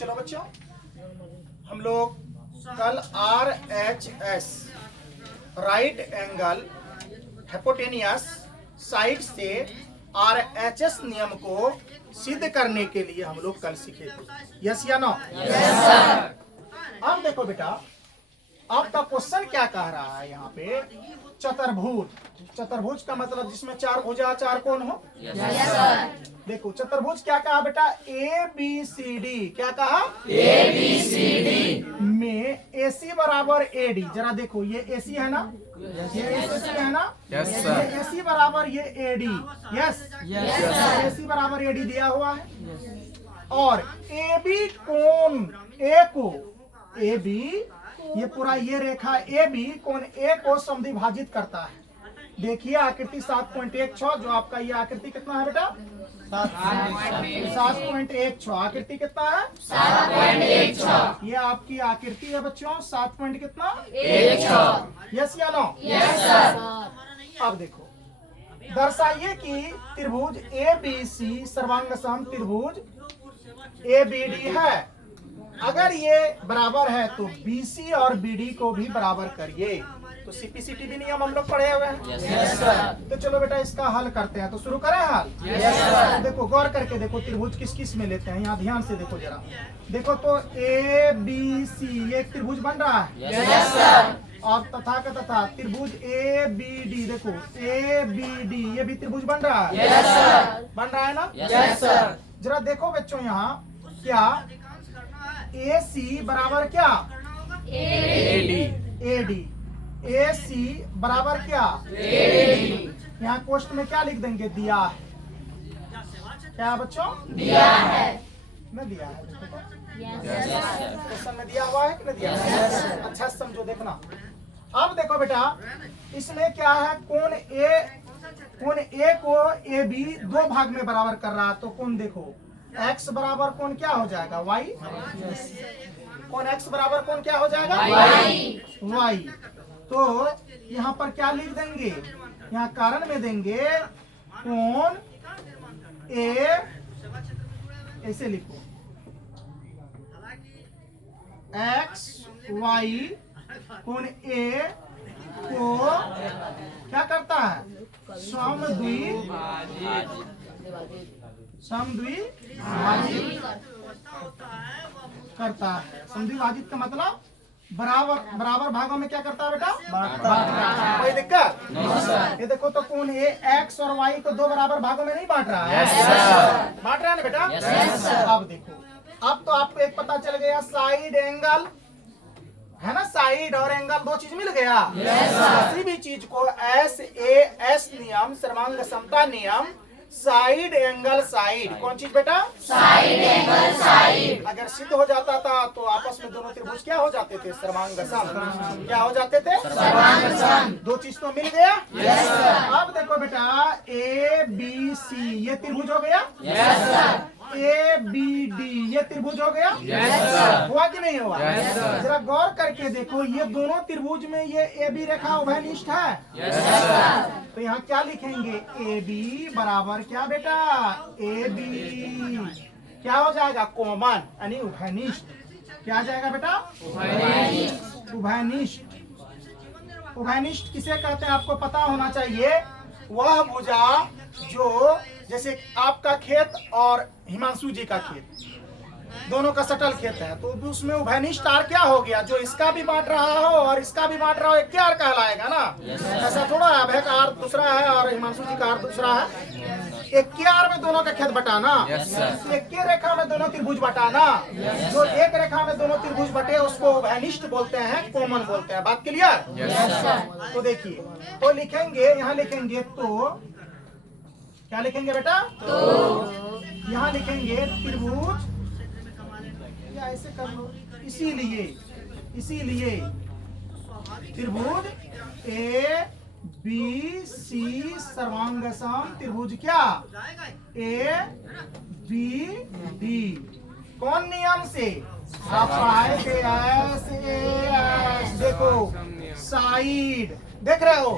चलो बच्चों, हम लोग कल RHS right angle hypotenuse side से RHS नियम को सिद्ध करने के लिए हम लोग कल सीखे थे। यस या नो? Yes sir. अब देखो बेटा, आपका क्वेश्चन क्या कह रहा है यहाँ पे? चतुर्भुज। चतुर्भुज का मतलब जिसमें चार भुजा चार कोण हो। Yes sir. देखो चतुर्भुज क्या कहा बेटा? ABCD। क्या कहा? ABCD में AC बराबर AD। जरा देखो, ये AC है ना, ये AC है ना, यस सर। ये AC बराबर ये AD। यस AC बराबर AD दिया हुआ है। और AB कोण A को, AB ये पूरा ये रेखा AB कोण A को समद्विभाजित करता है। देखिए आकृति 7.16, जो आपका ये आकृति कितना है बेटा? 7.16। आकृति कितना है? 7.16। ये आपकी आकृति है बच्चों, 7 पॉइंट कितना? 16। यस या नो? Yes sir. अब देखो, दर्शाइए कि त्रिभुज ABC सर्वांगसम त्रिभुज ABD है। अगर ये बराबर है तो BC और BD को भी बराबर करिए। तो CPCTB नियम हम लोग पढ़े हुए हैं। Yes sir. तो चलो बेटा इसका हल करते हैं। तो शुरू करें हल? Yes sir. देखो गौर करके देखो, त्रिभुज किस किस में लेते हैं, यहाँ ध्यान से देखो जरा। देखो तो ABC ये एक त्रिभुज बन रहा है। Yes sir. और तथा का तथा त्रिभुज ABD, देखो ABD ये भी त्रिभुज बन रहा है। Yes sir. बन रहा है ना? Yes sir. जरा देखो बच्चों, यहाँ क्या AC बराबर क्या? AD। AC बराबर क्या? यहाँ क्वेश्चन में क्या लिख देंगे? दिया है। क्या बच्चों? दिया है। न दिया है? क्वेश्चन में दिया हुआ है कि नहीं दिया है? अच्छा समझो, देखना। अब देखो बेटा, इसमें क्या है? कोण A को AB दो भाग में बराबर कर रहा है। तो कोण देखो, X बराबर कोण क्या हो जाएगा? Y। कोण X बराबर कोण क्या हो जाएगा? Y। तो यहाँ पर क्या लिख देंगे? यहाँ कारण में देंगे कोण A, ऐसे लिखो X Y कोण A को क्या करता है? समद्विभाजित करता है। समद्विभाजित का मतलब बराबर भागों में क्या करता है बेटा? बांटता है। कोई दिक्कत? ये देखो तो कोण A X और Y को दो बराबर भागों में नहीं बांट रहा है। बांट रहा है ना बेटा? अब देखो, अब तो आपको एक पता चल गया, साइड एंगल है ना, साइड और एंगल दो चीज मिल गया। किसी भी चीज को SAS नियम, सर्वांग समता नियम, साइड एंगल साइड, कौन चीज बेटा? Side angle side. अगर सिद्ध हो जाता था तो आपस में दोनों त्रिभुज क्या हो जाते थे? सर्वांगसम। क्या हो जाते थे? सर्वांगसम। दो चीज तो मिल गया। Yes sir. अब देखो बेटा, ABC ये त्रिभुज हो गया। Yes sir. ABD ये त्रिभुज हो गया। Yes sir. हुआ कि नहीं हुआ? Yes sir. जरा गौर करके देखो, ये दोनों त्रिभुज में ये AB रेखा उभयनिष्ठ है। Yes sir. तो यहाँ क्या लिखेंगे? AB बराबर क्या बेटा? AB क्या हो जाएगा? कॉमन यानी उभयनिष्ठ। क्या आ जाएगा बेटा? उभयनिष्ठ। उभयनिष्ठ किसे कहते हैं आपको पता होना चाहिए। वह भुजा जो, जैसे आपका खेत और हिमांशु जी का खेत, दोनों का सटल खेत है, तो उसमें उभयनिष्ठ आर क्या हो गया? जो इसका भी बांट रहा हो और इसका भी बांट रहा हो, एक आर कहलाएगा ना। ऐसा थोड़ा है, अभय का आर दूसरा है और हिमांशु जी का आर दूसरा है। एक आर में दोनों का खेत बटाना, एक रेखा में दोनों त्रिभुज बटाना। जो एक रेखा में दोनों त्रिभुज बटे उसको उभयनिष्ठ बोलते हैं, कॉमन बोलते हैं। बात क्लियर? तो देखिए, तो लिखेंगे, यहाँ लिखेंगे तो क्या लिखेंगे बेटा? तो यहाँ लिखेंगे त्रिभुज, या ऐसे कर लो। इसीलिए त्रिभुज ABC सर्वांगसम त्रिभुज क्या? ABD कौन नियम से? देखो साइड देख रहे हो?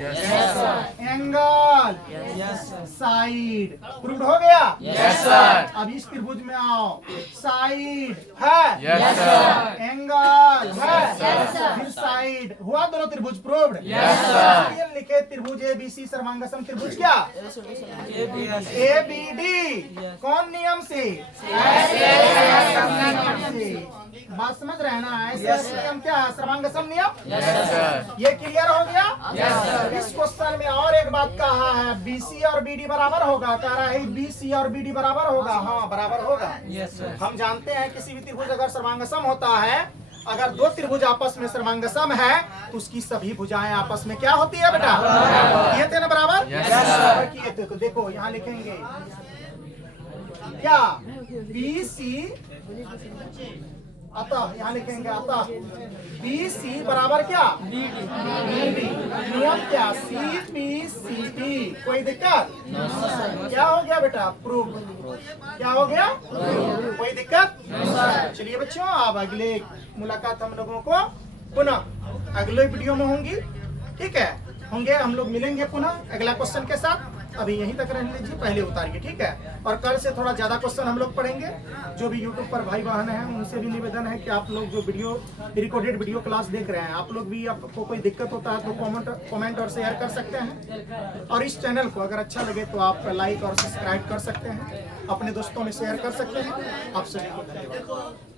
एंगल, साइड, प्रूव्ड हो गया? अब इस त्रिभुज में आओ, साइड है, एंगल है, फिर साइड, हुआ दोनों त्रिभुज प्रूव्ड? ये लिखे त्रिभुज ABC सर्वांगसम त्रिभुज क्या? ABD। कौन नियम से? बात समझ रहे हैं ना? ऐसे नियम क्या है? सर्वांगसम नियम। ये क्लियर हो गया? इस क्वेश्चन में और एक बात कहा है, BC और BD बराबर होगा। कह रहा है BC और BD बराबर होगा। हाँ, बराबर होगा। हम जानते हैं किसी भी त्रिभुज अगर सर्वांगसम होता है, अगर दो त्रिभुज आपस में सर्वांगसम है तो उसकी सभी भुजाएं आपस में क्या होती है बेटा? किए थे ना बराबर? बराबर किए थे। तो देखो यहाँ लिखेंगे क्या? BC, अतः यहाँ लिखेंगे अतः BC बराबर क्या? BD। नियम क्या? CPCD। कोई दिक्कत? क्या हो गया बेटा? प्रूव। क्या हो गया? कोई दिक्कत? चलिए बच्चों, अब अगले मुलाकात हम लोगों को पुनः अगले वीडियो में होंगी। ठीक है, होंगे, हम लोग मिलेंगे पुनः अगला क्वेश्चन के साथ। अभी यहीं तक रहने लीजिए, पहले उतारिए। ठीक है, और कल से थोड़ा ज्यादा क्वेश्चन हम लोग पढ़ेंगे। जो भी यूट्यूब पर भाई बहन हैं उनसे भी निवेदन है कि आप लोग जो वीडियो रिकॉर्डेड वीडियो क्लास देख रहे हैं, आप लोग भी, आपको कोई दिक्कत होता है तो कमेंट और शेयर कर सकते हैं। और इस चैनल को अगर अच्छा लगे तो आप लाइक और सब्सक्राइब कर सकते हैं, अपने दोस्तों में शेयर कर सकते हैं। आप सभी को धन्यवाद।